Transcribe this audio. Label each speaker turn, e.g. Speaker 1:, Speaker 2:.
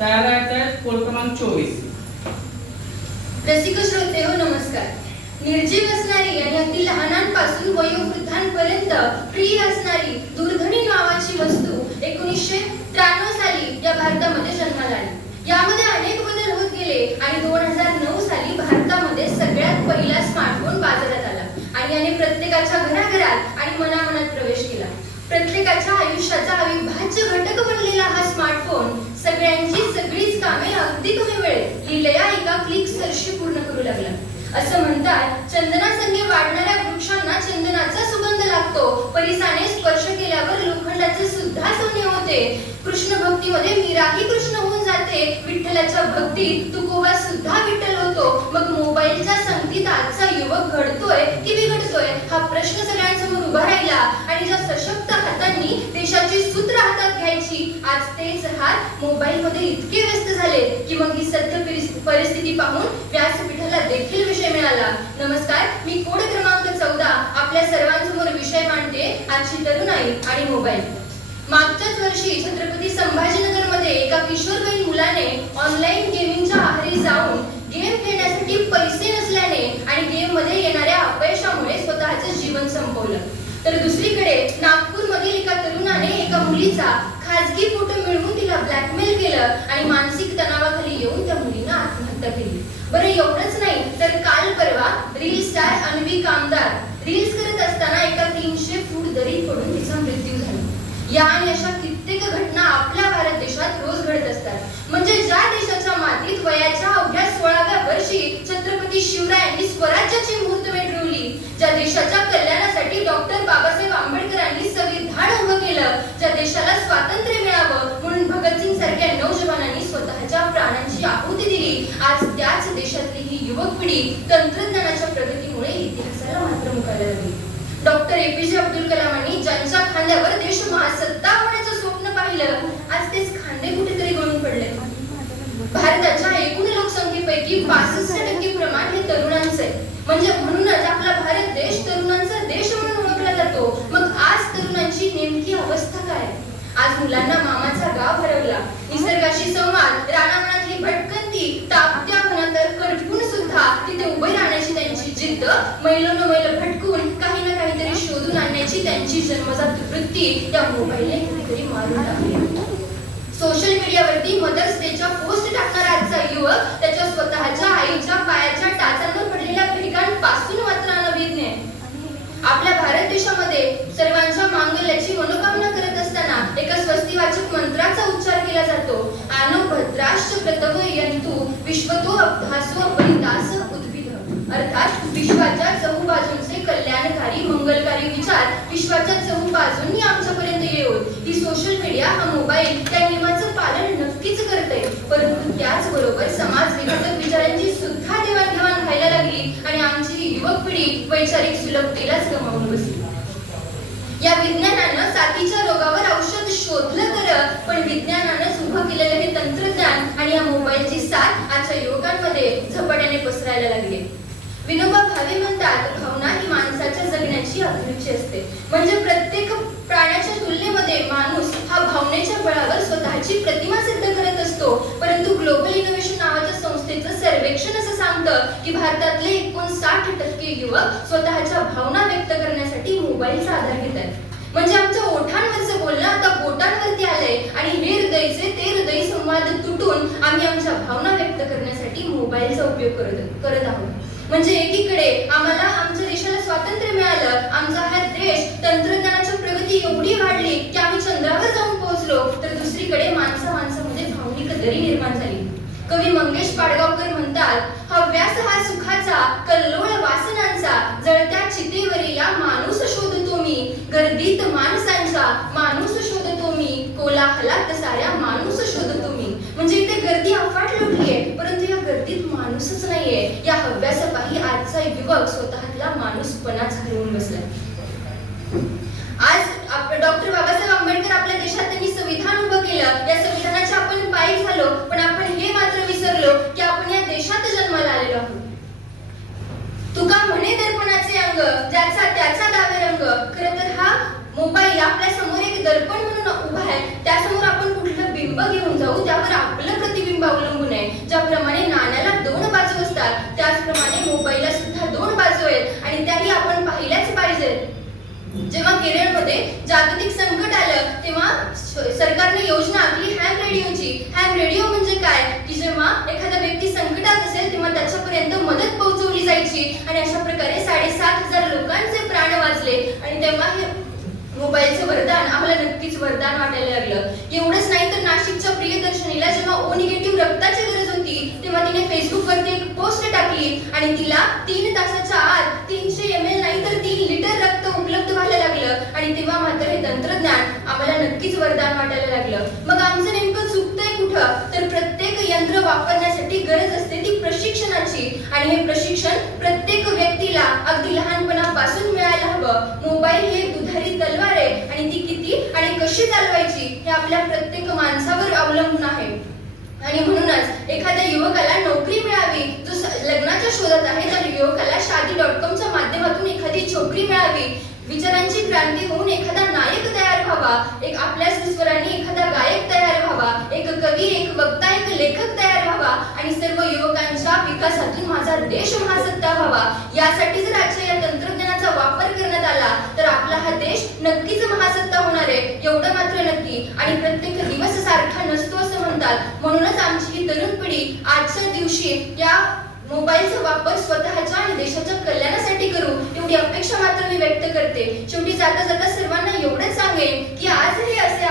Speaker 1: तयार राहायचं आहे पोल क्रमांक चोवीस.
Speaker 2: रसिक श्रोते हो नमस्कार. निर्जीव असणारी आणि अगदी लहानांपासून वयोवृद्धांपर्यंत प्रिय असणारी दूरध्वनी नावाची वस्तू आयुष्याचा अविभाज्य घटक बनलेला हा स्मार्टफोन सगळ्यांची सगळीच कामे अगदी कमी वेळेत लिलया एका क्लिक सरशी पूर्ण करू लागला. असं म्हणतात चंदनासंगे वाढणाऱ्या वृक्षांना चंदनाचा सुगंध लागतो. परिसाने स्पर्श केल्यावर लोखंडाचे सुद्धा सोने होते. कृष्ण भक्तीमध्ये मीराही कृष्ण होऊन जाते. विठ्ठलाच्या भक्तीत तुकोबा सुद्धा विठ्ठल होतो. मग मोबाईलच्या संगतीत आजचा युवक घडतोय की बिघडतोय? हा प्रश्न सगळ्यांसमोर उभा राहिला. आणि ज्या सशक्त देशाची सूत्र हातात घ्यायची. आज तेच हात मोबाईल मध्ये इतके व्यस्त झाले की मग ही सत्य परिस्थिती पाहून व्यासपीठाला देखील विषय मिळाला. नमस्कार मी कोड क्रमांक चौदा आपल्या सर्वांसमोर विषय मांडते आजची तरुणाई आणि मोबाईल. मागच्याच वर्षी छत्रपती संभाजीनगरमध्ये एका किशोरवयीन मुलाने ऑनलाईन गेमिंगच्या आहारी जाऊन गेम खेळण्यासाठी पैसे नसल्याने आणि गेममध्ये येणाऱ्या अपयशामुळे स्वतःचे जीवन संपवलं. तर दुसरीकडे नागपूर मधील एका तरुणाने एका मुलीचा खाजगी फोटो मिळवून तिला ब्लॅकमेल केलं आणि मानसिक तणावाखाली येऊन त्या मुलीनं आत्महत्या केली. बरं एवढं नाही तर काल परवा reel star Anvi Kamdar reels करत असताना एका तीनशे फूट दरीत पडून तिचा मृत्यू झाला या आणि अशा कित्येक घटना आपल्या भारत देशात रोज घडत असतात म्हणजे ज्या देशाच्या मातीत वयाच्या अवघ्या सोळाव्या वर्षी छत्रपती शिवरायांनी स्वराज्याची मुहूर्तमेढ रोवली ज्या देशाच्या कल्याणासाठी डॉक्टर बाबासाहेब आंबेडकरांनी संविधान उभं केलं ज्या देशाला स्वातंत्र्य मिळावं म्हणून भगतसिंग सारख्या नौजवानांनी स्वतःच्या प्राणांची आहुती दिली आज त्याच देशातली ही पिढी तंत्रज्ञानाच्या प्रगतीमुळे इतिहासाला मात्र मुकायला लागली. डॉक्टर एपीजे अब्दुल कलामांनी ज्यांच्या खांद्यावर देश महासत्ता होण्याचं स्वप्न पाहिलं आज तेच खांदे कुठेतरी गळून पडले. भारताच्या एकूण लोकसंख्येपैकी पासष्ट टक्के प्रमाण हे तरुणांचे म्हणजे म्हणूनच आपला भारत देश तरुणांचा देश म्हणून ओळखला जातो मग आज तरुणांची नेमकी अवस्था काय आज मुलांना मामाचा गाव हरवला निसर्गाशी संवाद रानावनातली भटकंती तापत्या तर करपून सुद्धा तिथे उभे राहण्याची जिद्द मैलोन मैल भटकून काही ना काहीतरी शोधून आणण्याची त्यांची जन्मजात वृत्ती या मोबाईलने कुठेतरी मारून टाकली. सोशल मीडियावरती मदर्स डेच्या पोस्ट टाकणारा आजचा युवक त्याच्या स्वतःच्या आईच्या पायाच्या टाचांवर पडलेल्या भेगांपासून मात्र अनभिज्ञ. आपल्या भारत देशामध्ये सर्वांच्या मांगल्याची मनोकामना करत असताना एका स्वस्तिवाचक मंत्राचा उच्चार केला जातो. आनो भद्राश्च प्रतव यंतु विश्वतो अभ्यासो अपरितास उद्भिद अर्थात बाजूंनी आमच्यापर्यंत येऊन ही सोशल मीडिया हा मोबाईल त्या नियमाचं पालन नक्कीच करते परंतु त्याचबरोबर समाज विघटक विचारांची सुद्धा देवाणघेवाण व्हायला लागली आणि आमची युवक पिढी वैचारिक सुलभतेलाच गमावून बसली. या विज्ञानानं साथीच्या रोगावर औषध शोधलं तर पण विज्ञानानं उभं केलेलं हे तंत्रज्ञान आणि या मोबाईलची साथ आजच्या युवकांमध्ये झपाट्याने पसरायला लागली विनोबा भावे म्हणतात भावना ही माणसाच्या जगण्याची अभिरुची असते. म्हणजे प्रत्येक प्राण्याच्या तुलनेमध्ये माणूस हा भावनेच्या बळावर स्वतःची प्रतिमा सिद्ध करत असतो. परंतु ग्लोबल इनोव्हेशन नावाच्या संस्थेचं सर्वेक्षण असं सांगतं की भारतातले एकोणसाठ टक्के युवक स्वतःच्या भावना व्यक्त करण्यासाठी मोबाईलचा आधार घेत आहेत. म्हणजे आमच्या ओठांवरचं बोलणं आता बोटांवरती आलंय आणि हे हृदयचे ते हृदय संवाद तुटून आम्ही आमच्या भावना व्यक्त करण्यासाठी मोबाईलचा उपयोग करत करत आहोत. म्हणजे एकीकडे आम्हाला आमच्या देशाला स्वातंत्र्य मिळालं आमचा हा देश तंत्रज्ञानाची प्रगती एवढी वाढली की आम्ही चंद्रावर जाऊन पोहोचलो तर दुसरीकडे माणसा माणसामध्ये भावनिक दरी निर्माण झाली. कवी मंगेश पाडगावकर म्हणतात हव्यास हा सुखाचा कल्लोळ वासनांचा जळत्या चितेवरी या माणूस शोधतो मी. गर्दीत माणसांचा माणूस शोधतो मी. कोलाहलात साऱ्या माणूस शोधतो मी. म्हणजे इथे गर्दी अफाट लुटली आहे गर्दीत माणूसच नाहीये. या हव्यासापायी आजचा युवक स्वतःला माणूसपणाच हरवून बसलाय. आज डॉक्टर बाबासाहेब आंबेडकर आपल्या देशात त्यांनी संविधान उभं केलं. या संविधानाच्या आपण पायी झालो पण आपण हे मात्र विसरलो की आपण या देशात जन्माला आलेलो आहोत. तुका म्हणे दर्पणाचे अंग? ज्याचा त्याचा दावे रंग. खर तर हा मोबाईल आपल्यासमोर एक दर्पण जेव्हा केरळमध्ये जागतिक संकट आलं तेव्हा सरकारने योजना आखली हॅम रेडिओची हॅम रेडिओ म्हणजे काय? की जेव्हा एखादा व्यक्ती संकटात असेल तेव्हा त्याच्यापर्यंत मदत पोहोचवली जायची. आणि अशा प्रकारे साडेसात हजार लोकांचे प्राण वाचले. आणि तेव्हा हे मोबाईलचं वरदान आम्हाला नक्कीच वरदान वाटायला लागलं. एवढंच नाही तर नाशिकच्या प्रियदर्शनीला जेव्हा ओ निगेटिव्ह रक्ताची गरज होती तेव्हा तिने फेसबुकवरती एक पोस्ट टाकली. आणि तिला तीन तासाच्या आत तीनशे एम एल नाही तर तीन लिटर रक्त उपलब्ध व्हायला लागलं आणि तेव्हा मात्र हे तंत्रज्ञान आम्हाला नक्कीच वरदान वाटायला लागलं मग आमचं नेमकं चुकतंय कुठं तर प्रत्येक यंत्र वापरण्यासाठी गरज असते ती प्रशिक्षणाची आणि हे प्रशिक्षण प्रत्येक व्यक्तीला अगदी लहानपणापासून मिळायला हवं. मोबाईल ही एक दुधारी तलवार आहे आणि ती किती आणि कशी चालवायची हे आपल्या प्रत्येक माणसावर अवलंबून आहे. आणि म्हणूनच एखाद्या युवकाला नोकरी मिळावी जो स- लग्नाच्या शोधात आहे तर युवकाला शादी डॉट कॉमच्या माध्यमातून एखादी छोकरी मिळावी विचारांची क्रांती होऊन एखादा नायक तयार व्हावा एक आपल्या सुस्वराने एखादा गायक तयार व्हावा एक कवी एक वक्ता एक लेखक तयार व्हावा आणि सर्व युवकांच्या विकासातून माझा देश महासत्ता व्हावा. यासाठी जर आजच्या या तंत्रज्ञानाचा वापर करण्यात आला तर आपला हा देश नक्कीच महासत्ता होणार आहे. एवढं मात्र नक्की. आणि प्रत्येक दिवस सारखा नसतो असं म्हणतात. म्हणूनच आमची ही तरुण पिढी आजच्या दिवशी या मोबाईलचा वापर स्वतःच्या आणि देशाच्या कल्याणासाठी करू एवढी अपेक्षा मात्र मी व्यक्त करते. शेवटी जाता जाता सर्वांना एवढंच सांगेन की आजही असते